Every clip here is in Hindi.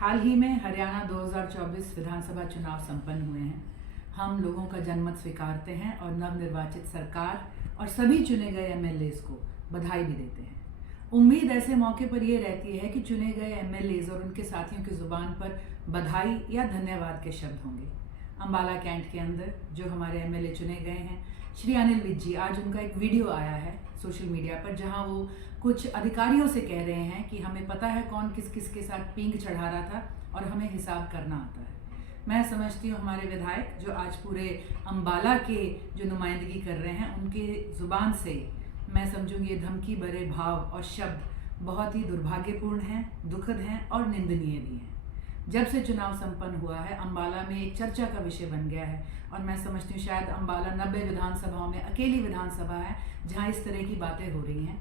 हाल ही में हरियाणा 2024 विधानसभा चुनाव संपन्न हुए हैं। हम लोगों का जनमत स्वीकारते हैं और नवनिर्वाचित सरकार और सभी चुने गए एमएलएज को बधाई भी देते हैं। उम्मीद ऐसे मौके पर यह रहती है कि चुने गए एमएलएज और उनके साथियों की जुबान पर बधाई या धन्यवाद के शब्द होंगे। अंबाला कैंट के अंदर जो हमारे एमएलए चुने गए हैं श्री अनिल विज जी, आज उनका एक वीडियो आया है सोशल मीडिया पर जहां वो कुछ अधिकारियों से कह रहे हैं कि हमें पता है कौन किस किस के साथ पींग चढ़ा रहा था और हमें हिसाब करना आता है। मैं समझती हूँ हमारे विधायक जो आज पूरे अंबाला के जो नुमाइंदगी कर रहे हैं उनके जुबान से मैं समझूंगी ये धमकी भरे भाव और शब्द बहुत ही दुर्भाग्यपूर्ण हैं, दुखद हैं और निंदनीय भी हैं। जब से चुनाव संपन्न हुआ है अंबाला में एक चर्चा का विषय बन गया है और मैं समझती हूँ शायद अंबाला 90 विधानसभाओं में अकेली विधानसभा है जहाँ इस तरह की बातें हो रही हैं।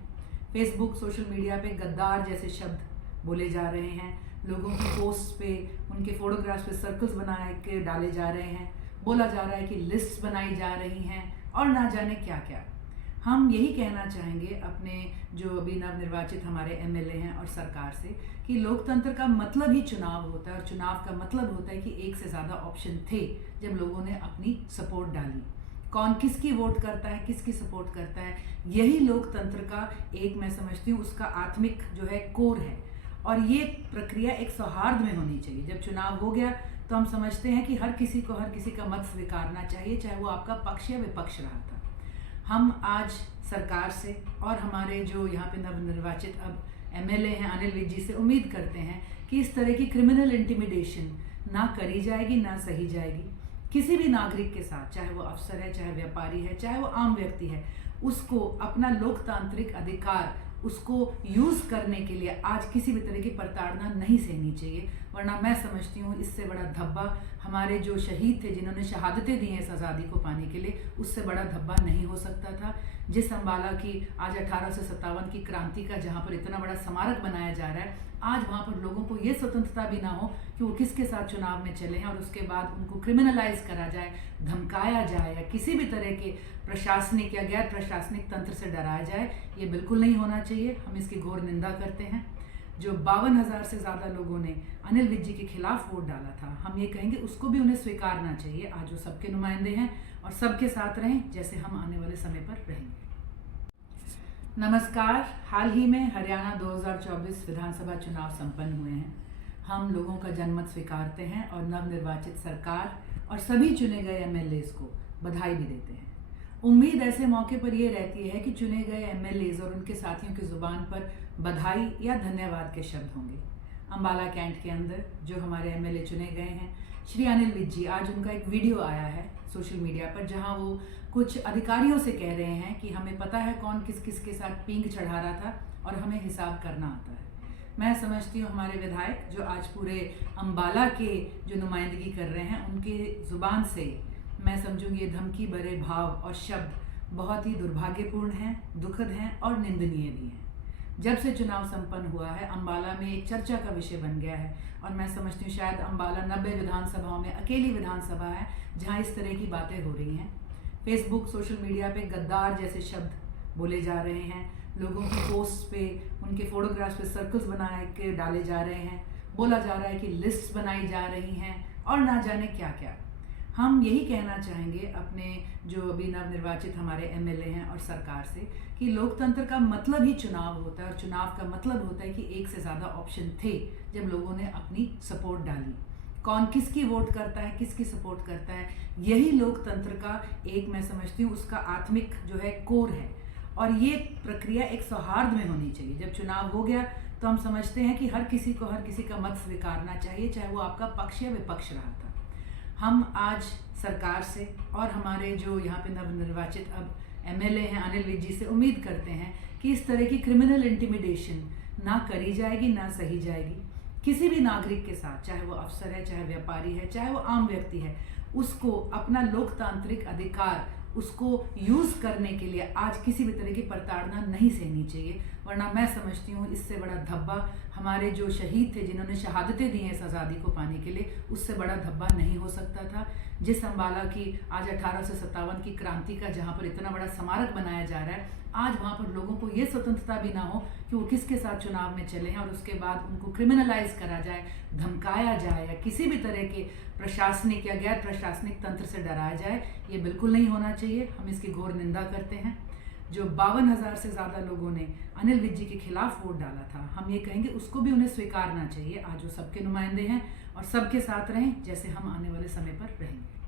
फेसबुक सोशल मीडिया पे गद्दार जैसे शब्द बोले जा रहे हैं, लोगों की पोस्ट पे उनके फोटोग्राफ्स पे सर्कल्स बना के डाले जा रहे हैं, बोला जा रहा है कि लिस्ट बनाई जा रही हैं और ना जाने क्या क्या। हम यही कहना चाहेंगे अपने जो अभी नवनिर्वाचित हमारे एमएलए हैं और सरकार से कि लोकतंत्र का मतलब ही चुनाव होता है और चुनाव का मतलब होता है कि एक से ज़्यादा ऑप्शन थे जब लोगों ने अपनी सपोर्ट डाली। कौन किसकी वोट करता है, किसकी सपोर्ट करता है, यही लोकतंत्र का एक मैं समझती हूँ उसका आत्मिक जो है कोर है और ये प्रक्रिया एक सौहार्द में होनी चाहिए। जब चुनाव हो गया तो हम समझते हैं कि हर किसी को हर किसी का मत स्वीकारना चाहिए, चाहे वो आपका पक्ष या विपक्ष रहा था। हम आज सरकार से और हमारे जो यहाँ पे नवनिर्वाचित अब एमएलए हैं अनिल विज जी से उम्मीद करते हैं कि इस तरह की क्रिमिनल इंटिमिडेशन ना करी जाएगी, ना सही जाएगी। किसी भी नागरिक के साथ, चाहे वो अफसर है, चाहे व्यापारी है, चाहे वो आम व्यक्ति है, उसको अपना लोकतांत्रिक अधिकार उसको यूज़ करने के लिए आज किसी भी तरह की प्रताड़ना नहीं सहनी चाहिए। वरना मैं समझती हूँ इससे बड़ा धब्बा हमारे जो शहीद थे जिन्होंने शहादतें दी हैं इस आज़ादी को पाने के लिए, उससे बड़ा धब्बा नहीं हो सकता था। जिस अंबाला की आज 1857 की क्रांति का जहाँ पर इतना बड़ा स्मारक बनाया जा रहा है, आज वहाँ पर लोगों को ये स्वतंत्रता भी ना हो कि वो किसके साथ चुनाव में चले हैं और उसके बाद उनको क्रिमिनलाइज करा जाए, धमकाया जाए या किसी भी तरह के प्रशासनिक या गैर प्रशासनिक तंत्र से डराया जाए, ये बिल्कुल नहीं होना चाहिए। हम इसकी घोर निंदा करते हैं। जो 52,000 से ज़्यादा लोगों ने अनिल विज जी के खिलाफ वोट डाला था, हम ये कहेंगे उसको भी उन्हें स्वीकारना चाहिए। आज वो सबके नुमाइंदे हैं और सबके साथ रहें जैसे हम आने वाले समय पर रहेंगे। नमस्कार। हाल ही में हरियाणा 2024 विधानसभा चुनाव संपन्न हुए हैं। हम लोगों का जनमत स्वीकारते हैं और नवनिर्वाचित सरकार और सभी चुने गए एमएलएज को बधाई भी देते हैं। उम्मीद ऐसे मौके पर यह रहती है कि चुने गए एमएलएज और उनके साथियों की जुबान पर बधाई या धन्यवाद के शब्द होंगे। अंबाला कैंट के अंदर जो हमारे एमएलए चुने गए हैं श्री अनिल विज जी, आज उनका एक वीडियो आया है सोशल मीडिया पर जहां वो कुछ अधिकारियों से कह रहे हैं कि हमें पता है कौन किस किस के साथ पींग चढ़ा रहा था और हमें हिसाब करना आता है। मैं समझती हूँ हमारे विधायक जो आज पूरे अंबाला के जो नुमाइंदगी कर रहे हैं उनके जुबान से मैं समझूंगी ये धमकी भरे भाव और शब्द बहुत ही दुर्भाग्यपूर्ण हैं, दुखद हैं और निंदनीय भी हैं। जब से चुनाव संपन्न हुआ है अंबाला में एक चर्चा का विषय बन गया है और मैं समझती हूँ शायद अंबाला 90 विधानसभाओं में अकेली विधानसभा है जहाँ इस तरह की बातें हो रही हैं। फेसबुक सोशल मीडिया पे गद्दार जैसे शब्द बोले जा रहे हैं, लोगों की पोस्ट पे उनके फोटोग्राफ्स पे सर्कल्स बना के डाले जा रहे हैं, बोला जा रहा है कि लिस्ट बनाई जा रही हैं और ना जाने क्या क्या। हम यही कहना चाहेंगे अपने जो अभी नवनिर्वाचित हमारे एमएलए हैं और सरकार से कि लोकतंत्र का मतलब ही चुनाव होता है और चुनाव का मतलब होता है कि एक से ज़्यादा ऑप्शन थे जब लोगों ने अपनी सपोर्ट डाली। कौन किसकी वोट करता है, किसकी सपोर्ट करता है, यही लोकतंत्र का एक मैं समझती हूँ उसका आत्मिक जो है कोर है और ये प्रक्रिया एक सौहार्द में होनी चाहिए। जब चुनाव हो गया तो हम समझते हैं कि हर किसी को हर किसी का मत स्वीकारना चाहिए, चाहे वो आपका पक्ष या विपक्ष रहा था। हम आज सरकार से और हमारे जो यहाँ पे नवनिर्वाचित अब एमएलए हैं अनिल विज जी से उम्मीद करते हैं कि इस तरह की क्रिमिनल इंटिमिडेशन ना करी जाएगी, ना सही जाएगी। किसी भी नागरिक के साथ, चाहे वो अफसर है, चाहे व्यापारी है, चाहे वो आम व्यक्ति है, उसको अपना लोकतांत्रिक अधिकार उसको यूज़ करने के लिए आज किसी भी तरह की प्रताड़ना नहीं सहनी चाहिए। वरना मैं समझती हूँ इससे बड़ा धब्बा हमारे जो शहीद थे जिन्होंने शहादतें दी हैं इस आज़ादी को पाने के लिए, उससे बड़ा धब्बा नहीं हो सकता था। जिस अंबाला की आज 1857 की क्रांति का जहाँ पर इतना बड़ा स्मारक बनाया जा रहा है, आज वहाँ पर लोगों को ये स्वतंत्रता भी ना हो कि वो किसके साथ चुनाव में चले हैं और उसके बाद उनको क्रिमिनलाइज करा जाए, धमकाया जाए या किसी भी तरह के प्रशासनिक या गैर प्रशासनिक तंत्र से डराया जाए। ये बिल्कुल नहीं होना चाहिए। हम इसकी घोर निंदा करते हैं। जो 52,000 से ज़्यादा लोगों ने अनिल विज जी के खिलाफ वोट डाला था, हम ये कहेंगे उसको भी उन्हें स्वीकारना चाहिए। आज वो सबके नुमाइंदे हैं और सबके साथ रहें जैसे हम आने वाले समय पर रहेंगे।